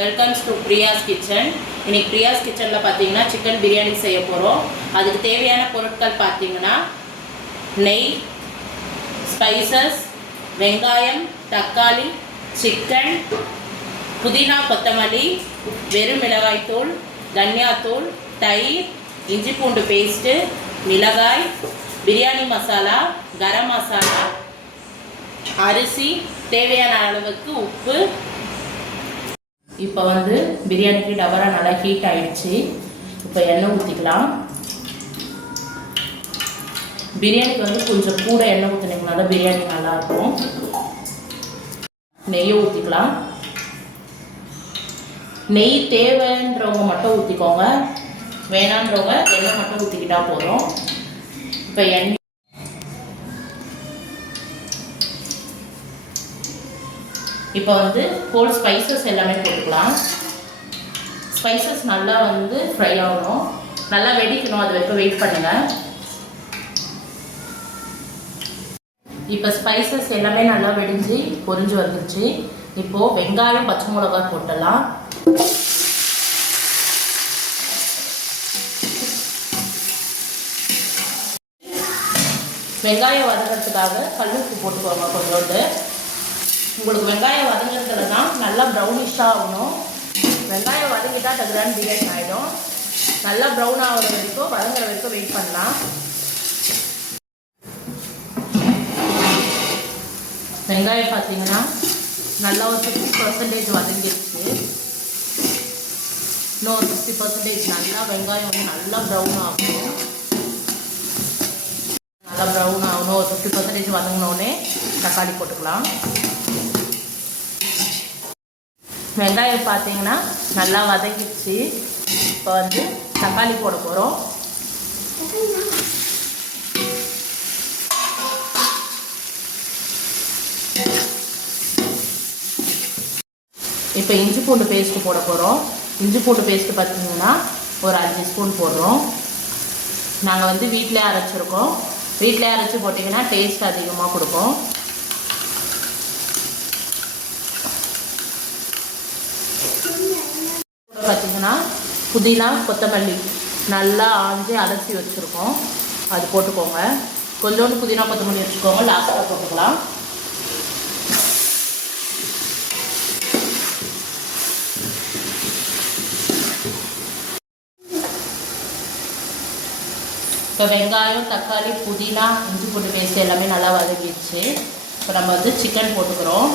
Welcomes to Priya's kitchen. இன்னைக்கு பிரியாஸ் கிச்சனில் பார்த்தீங்கன்னா சிக்கன் பிரியாணி செய்ய போகிறோம். அதுக்கு தேவையான பொருட்கள் பார்த்தீங்கன்னா நெய், ஸ்பைசஸ், வெங்காயம், தக்காளி, சிக்கன், புதினா, கொத்தமல்லி, வெறும் மிளகாய்த்தூள், தனியாத்தூள், தயிர், இஞ்சி பூண்டு பேஸ்ட்டு, மிளகாய், பிரியாணி மசாலா, கரம் மசாலா, அரிசி, தேவையான அளவுக்கு உப்பு. இப்போ பிரியாணிக்கு டவரா நல்லா ஹீட் ஆகிடுச்சு. இப்போ எண்ணெய் ஊற்றிக்கலாம். பிரியாணிக்கு கொஞ்சம் கூட எண்ணெய் ஊற்றினீங்கன்னா தான் பிரியாணி நல்லாயிருக்கும். நெய்யை ஊற்றிக்கலாம். நெய் தேவைன்றவங்க மட்டும் ஊற்றிக்கோங்க, வேணான்றவங்க எண்ணெய் மட்டும் ஊற்றிக்கிட்டா போதும். இப்போ எண்ணெய் இப்போ ஹோல் ஸ்பைசஸ் எல்லாமே போட்டுக்கலாம். ஸ்பைசஸ் நல்லா ஃப்ரை ஆகணும், நல்லா வெடிக்கணும், அது வரைக்கும் வெயிட் பண்ணுங்கள். இப்போ ஸ்பைசஸ் எல்லாமே நல்லா வெடிஞ்சு பொரிஞ்சு வந்துருச்சு. இப்போது வெங்காயம், பச்சை மிளகாய் போட்டலாம். வெங்காயம் வதங்கிறதுக்காக கல்லுப்பு போட்டுக்கோங்க கொஞ்சோண்டு. உங்களுக்கு வெங்காயம் வதங்கிறதுல தான் நல்லா ப்ரௌனிஷாக ஆகணும். வெங்காயம் வதங்கிட்டால் டக்குறான்னு பிரியாணி ஆகிடும். நல்லா ப்ரௌன் ஆகிற வரைக்கும், வதங்குற வரைக்கும் வெயிட் பண்ணலாம். வெங்காயம் பார்த்தீங்கன்னா நல்லா ஒரு 50% வதங்கிடுச்சு. இன்னும் ஒரு 50% நல்லா வெங்காயம் நல்லா ப்ரௌன் ஆகணும். நல்லா ப்ரௌன் ஆகணும். ஒரு 50% வதங்கினோடனே தக்காளி போட்டுக்கலாம். வெங்காயம் பார்த்தீங்கன்னா நல்லா வதங்கிடுச்சு. இப்போ தக்காளி போட போகிறோம். இப்போ இஞ்சி பூண்டு பேஸ்ட்டு போட போகிறோம். இஞ்சி பூண்டு பேஸ்ட்டு பார்த்தீங்கன்னா ஒரு 5 ஸ்பூன் போடுறோம். நாங்கள் வீட்டிலே அரைச்சிருக்கோம். வீட்டிலே அரைச்சி போட்டிங்கன்னா டேஸ்ட் அதிகமாக கொடுக்கும். பார்த்தீங்கன்னா புதினா, கொத்தமல்லி நல்லா ஆஞ்சி அலசி வச்சுருக்கோம், அது போட்டுக்கோங்க. கொஞ்சோண்டு புதினா, கொத்தமல்லி வச்சுக்கோங்க, லாஸ்ட்டாக போட்டுக்கலாம். இப்போ வெங்காயம், தக்காளி, புதினா, இஞ்சி பூண்டு பேஸ்ட் எல்லாமே நல்லா வதங்கிடுச்சு. இப்போ நம்ம சிக்கன் போட்டுக்கிறோம்.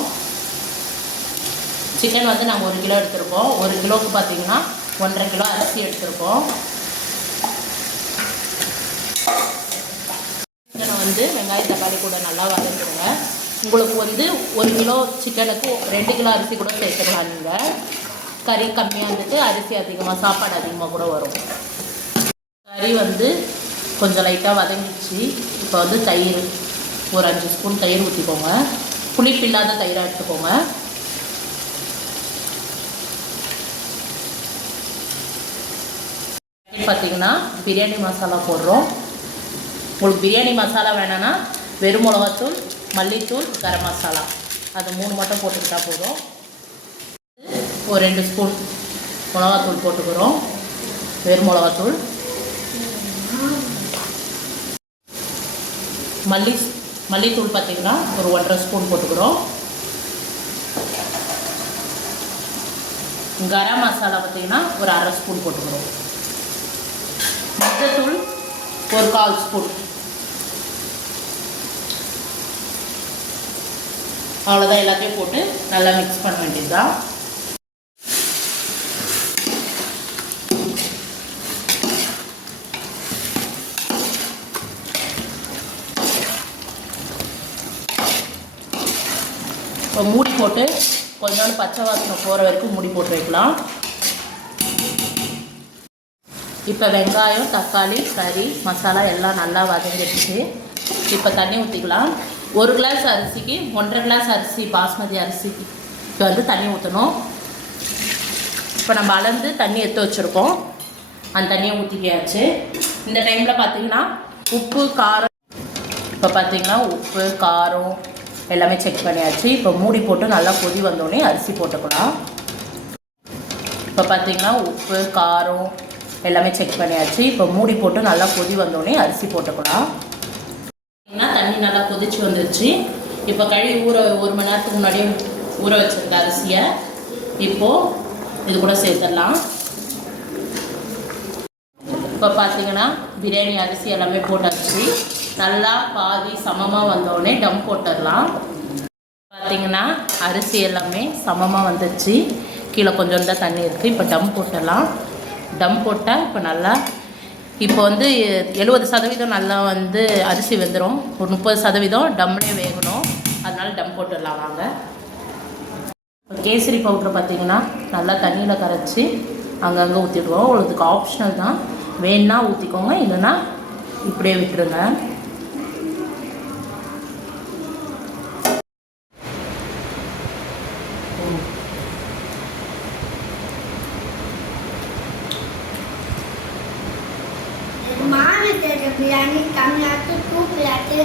சிக்கன் நாங்கள் 1 கிலோ எடுத்திருக்கோம். 1 கிலோவுக்கு பார்த்தீங்கன்னா 1.5 கிலோ அரிசி எடுத்திருக்கோம். சிக்கனை வெங்காய தக்காளி கூட நல்லா வதக்கிடுங்க. உங்களுக்கு 1 கிலோ சிக்கனுக்கு 2 கிலோ அரிசி கூட சேர்த்துக்கலாம். நீங்கள் கறி கம்மியாக அரிசி அதிகமாக, சாப்பாடு அதிகமாக கூட வரும். கறி கொஞ்சம் லைட்டாக வதங்கிடுச்சு. இப்போ தயிர் ஒரு 5 ஸ்பூன் தயிர் ஊற்றிக்கோங்க. புளிப்பு இல்லாத தயிராக எடுத்துக்கோங்க. பார்த்தீங்கன்னா பிரியாணி மசாலா போடுறோம். உங்களுக்கு பிரியாணி மசாலா வேணும்னா வெறும் மிளகாத்தூள், மல்லித்தூள், கரம் மசாலா அது 3 மட்டும் போட்டுக்கிட்டால் போதும். ஒரு 2 ஸ்பூன் மிளகாத்தூள் போட்டுக்கிறோம், வெறும் மிளகாத்தூள். மல்லித்தூள் பார்த்தீங்கன்னா ஒரு 1.5 ஸ்பூன் போட்டுக்கிறோம். கரம் மசாலா பார்த்தீங்கன்னா ஒரு 1/2 ஸ்பூன் போட்டுக்கிறோம். மஞ்சத்தூள் ஒரு 1/4 ஸ்பூன். அவ்வளோதான், எல்லாத்தையும் போட்டு நல்லா மிக்ஸ் பண்ண வேண்டியது தான். இப்போ மூடி போட்டு கொஞ்சோண்டு பச்சை வாசனை போகிற வரைக்கும் மூடி போட்டு வைக்கலாம். இப்போ வெங்காயம், தக்காளி, கறி மசாலா எல்லாம் நல்லா வதங்கிடுச்சு. இப்போ தண்ணி ஊற்றிக்கலாம். 1 கிளாஸ் அரிசிக்கு 1.5 கிளாஸ் அரிசி, பாஸ்மதி அரிசிக்கு இப்போ தண்ணி ஊற்றணும். இப்போ நம்ம அளந்து தண்ணி எடுத்து வச்சுருக்கோம், அந்த தண்ணியை ஊற்றிக்கியாச்சு. இந்த டைமில் பார்த்தீங்கன்னா உப்பு, காரம், இப்போ பார்த்தீங்கன்னா உப்பு, காரம் எல்லாமே செக் பண்ணியாச்சு. இப்போ மூடி போட்டு நல்லா கொதி வந்தோடனே அரிசி போட்டுக்கலாம். இப்போ பார்த்தீங்கன்னா உப்பு காரம் எல்லாமே செக் பண்ணியாச்சு. இப்போ மூடி போட்டு நல்லா கொதி வந்தோடனே அரிசி போட்டுக்கலாம். தண்ணி நல்லா கொதிச்சு வந்துருச்சு. இப்போ கழுவி ஒரு மணி நேரத்துக்கு முன்னாடியே ஊற வச்சிருந்த அரிசியை இப்போது இது கூட சேர்த்துடலாம். இப்போ பார்த்தீங்கன்னா பிரியாணி அரிசி எல்லாமே போட்டாச்சு. நல்லா பாதி சமமாக வந்தோடனே டம் போட்டுடலாம். பார்த்தீங்கன்னா அரிசி எல்லாமே சமமாக வந்துடுச்சு. கீழே கொஞ்சம் தான் தண்ணி இருக்குது. இப்போ டம் போட்டுடலாம். டம் போட்டால் இப்போ நல்லா இப்போ வந்து 70% நல்லா வந்து அரிசி வெந்துடும். ஒரு 30% டம்லே வேகணும். அதனால டம் போட்டுடலாம் வாங்க. இப்போ கேசரி பவுட்ரு பார்த்திங்கன்னா நல்லா தண்ணியில் கரைச்சி அங்கங்கே ஊற்றிடுவோம். உங்களுக்கு ஆப்ஷனல் தான், வேணுன்னா ஊற்றிக்கோங்க, இல்லைன்னா இப்படியே விட்டுருங்க. बिरयानी कम लाते, खूब लाते।